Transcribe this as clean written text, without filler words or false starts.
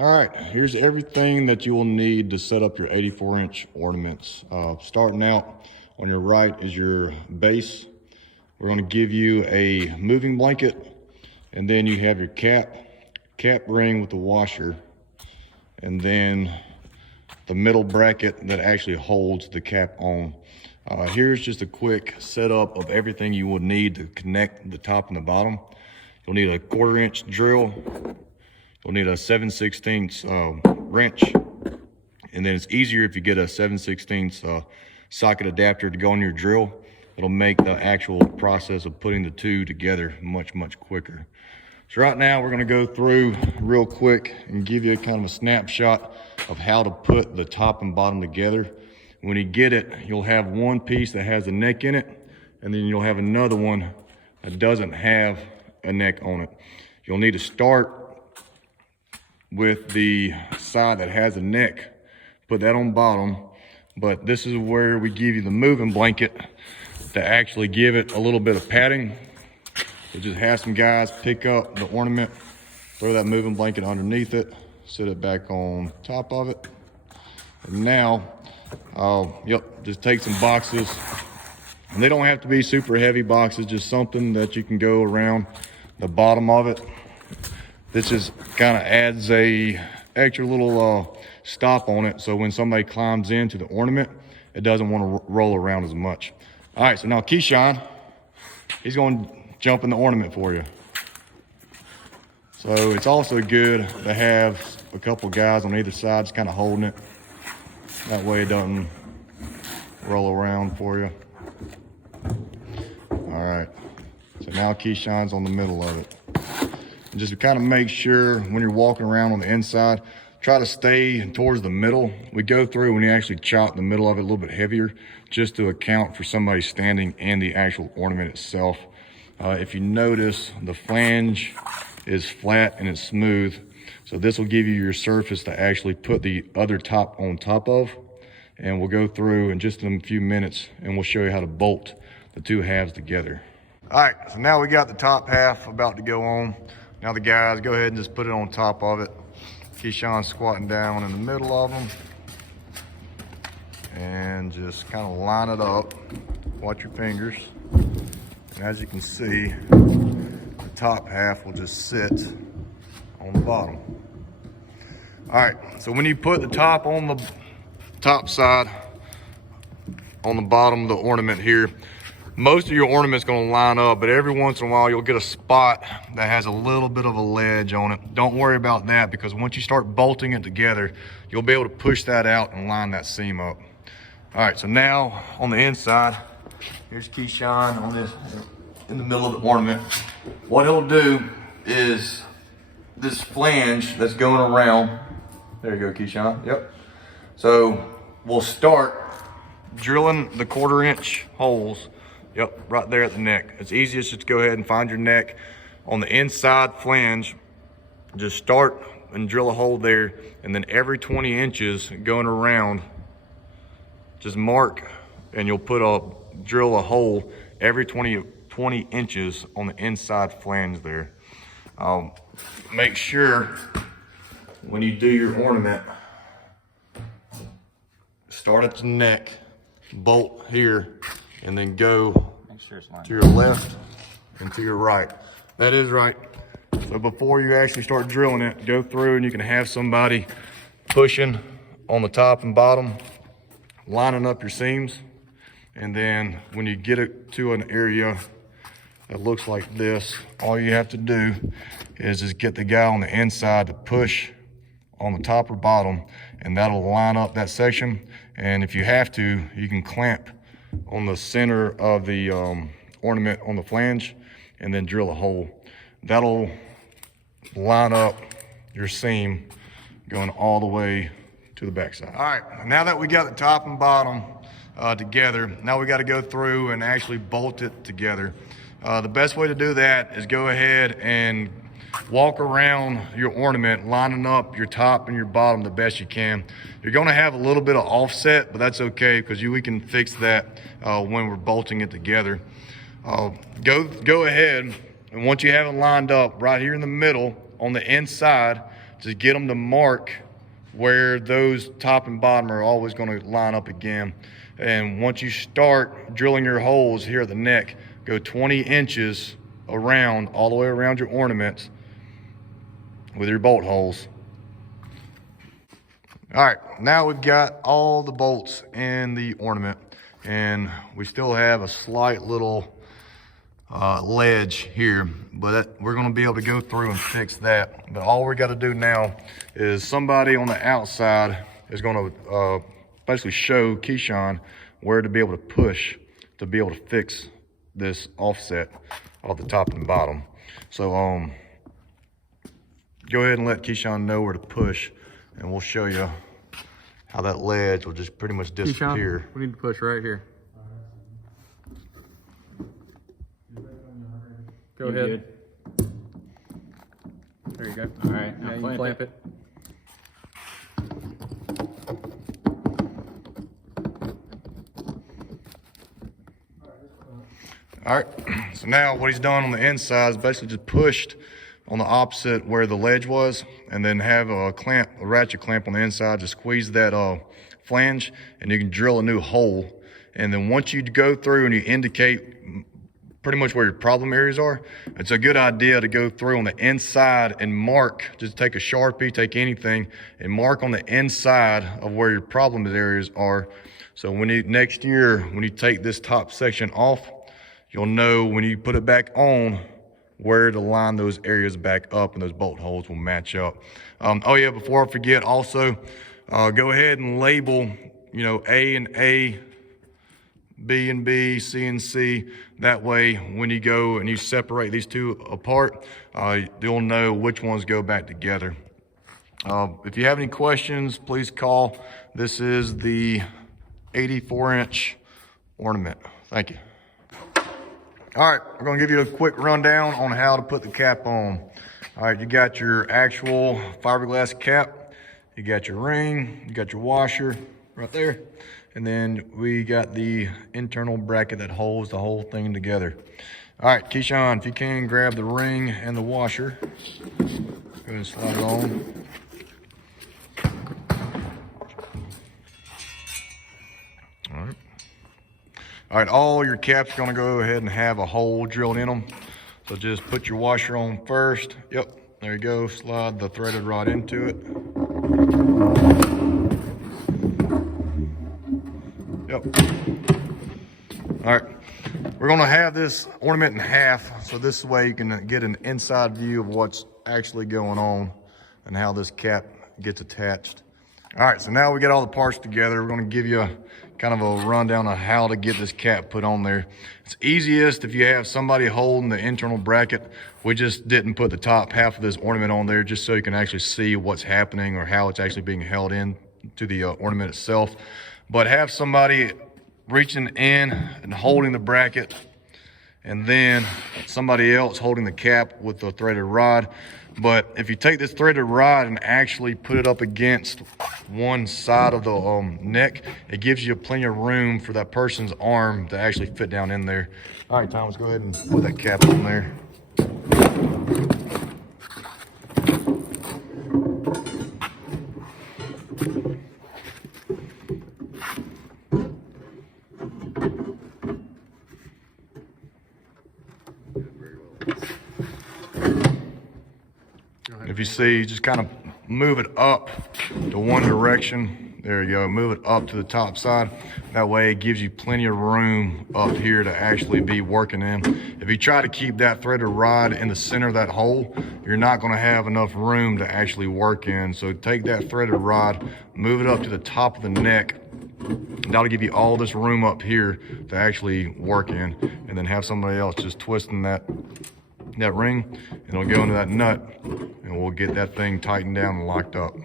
All right, here's everything that you will need to set up your 84-inch ornaments. Starting out on your right is your base. We're going to give you a moving blanket, and then you have your cap ring with the washer, and then the middle bracket that actually holds the cap on. Here's just a quick setup of everything you will need to connect the top and the bottom. You'll need a 1/4 inch drill. You'll need a 7/16 wrench, and then it's easier if you get a 7/16 socket adapter to go on your drill. It'll make the actual process of putting the two together much quicker. So right now we're going to go through real quick and give you a kind of a snapshot of how to put the top and bottom together. When you get it, you'll have one piece that has a neck in it, and then you'll have another one that doesn't have a neck on it. You'll need to start with the side that has a neck, put that on bottom, but this is where we give you the moving blanket to actually give it a little bit of padding. So just have some guys pick up the ornament, throw that moving blanket underneath it, sit it back on top of it. And now, just take some boxes, and they don't have to be super heavy boxes, just something that you can go around the bottom of it. This just kind of adds a extra little stop on it, so when somebody climbs into the ornament, it doesn't want to roll around as much. All right, so now Keyshawn, he's going to jump in the ornament for you. So it's also good to have a couple guys on either side just kind of holding it. That way it doesn't roll around for you. All right, so now Keyshawn's on the middle of it. And just to kind of make sure when you're walking around on the inside, try to stay towards the middle. We go through when you actually chop the middle of it a little bit heavier, just to account for somebody standing in the actual ornament itself. If you notice, the flange is flat and it's smooth. So this will give you your surface to actually put the other top on top of. And we'll go through in just a few minutes and we'll show you how to bolt the two halves together. All right, so now we got the top half about to go on. Now the guys, go ahead and just put it on top of it. Keyshawn's squatting down in the middle of them. And just kind of line it up. Watch your fingers. And as you can see, the top half will just sit on the bottom. All right, so when you put the top on the top side, on the bottom of the ornament here, most of your ornament's gonna line up, but every once in a while you'll get a spot that has a little bit of a ledge on it. Don't worry about that, because once you start bolting it together, you'll be able to push that out and line that seam up. All right, so now on the inside, here's Keyshawn on this, in the middle of the ornament. What he'll do is this flange that's going around, there you go, Keyshawn, yep. So we'll start drilling the 1/4 inch holes. Yep, right there at the neck. It's easiest just to go ahead and find your neck. On the inside flange, just start and drill a hole there, and then every 20 inches going around, just mark, and you'll drill a hole every 20 inches on the inside flange there. Make sure when you do your ornament, start at the neck, bolt here, and then go to your left and to your right. That is right. So before you actually start drilling it, go through and you can have somebody pushing on the top and bottom, lining up your seams. And then when you get it to an area that looks like this, all you have to do is just get the guy on the inside to push on the top or bottom, and that'll line up that section. And if you have to, you can clamp on the center of the ornament on the flange and then drill a hole. That'll line up your seam going all the way to the backside. All right, now that we got the top and bottom together, now we got to go through and actually bolt it together. The best way to do that is go ahead and walk around your ornament, lining up your top and your bottom the best you can. You're gonna have a little bit of offset, but that's okay, because we can fix that when we're bolting it together. Go ahead, and once you have it lined up right here in the middle on the inside, just get them to mark where those top and bottom are always going to line up again. And once you start drilling your holes here at the neck, go 20 inches around, all the way around your ornaments with your bolt holes. All right, now we've got all the bolts in the ornament, and we still have a slight little ledge here, but we're gonna be able to go through and fix that. But all we gotta do now is somebody on the outside is gonna basically show Keyshawn where to be able to push to be able to fix this offset off the top and bottom. So go ahead and let Keyshawn know where to push, and we'll show you how that ledge will just pretty much disappear. Keyshawn, we need to push right here. Go ahead. Good? There you go. All right, now you clamp it. All right, so now what he's done on the inside is basically just pushed on the opposite where the ledge was, and then have a clamp, a ratchet clamp on the inside, just squeeze that flange, and you can drill a new hole. And then once you go through and you indicate pretty much where your problem areas are, it's a good idea to go through on the inside and mark, just take a Sharpie, take anything, and mark on the inside of where your problem areas are. So when you, next year, when you take this top section off, you'll know when you put it back on where to line those areas back up, and those bolt holes will match up. Oh yeah, before I forget, also, go ahead and label, you know, A and A, B and B, C and C. That way, when you go and you separate these two apart, you'll know which ones go back together. If you have any questions, please call. This is the 84-inch ornament. Thank you. All right, we're gonna give you a quick rundown on how to put the cap on. All right, you got your actual fiberglass cap, you got your ring, you got your washer right there, and then we got the internal bracket that holds the whole thing together. All right, Keyshawn, if you can grab the ring and the washer, go ahead and slide it on. All right. All right, all your caps are gonna go ahead and have a hole drilled in them. So just put your washer on first. Yep, there you go. Slide the threaded rod into it. Yep. All right, we're gonna have this ornament in half, so this way you can get an inside view of what's actually going on and how this cap gets attached. All right, so now we get all the parts together. We're gonna give you kind of a rundown of how to get this cap put on there. It's easiest if you have somebody holding the internal bracket. We just didn't put the top half of this ornament on there just so you can actually see what's happening or how it's actually being held in to the ornament itself. But have somebody reaching in and holding the bracket, and then somebody else holding the cap with the threaded rod. But if you take this threaded rod and actually put it up against one side of the neck, it gives you plenty of room for that person's arm to actually fit down in there. All right, Thomas, go ahead and put that cap on there. If you see, just kind of move it up to one direction. There you go, move it up to the top side. That way it gives you plenty of room up here to actually be working in. If you try to keep that threaded rod in the center of that hole, you're not gonna have enough room to actually work in. So take that threaded rod, move it up to the top of the neck. That'll give you all this room up here to actually work in, and then have somebody else just twisting that ring, and it'll go into that nut, and we'll get that thing tightened down and locked up.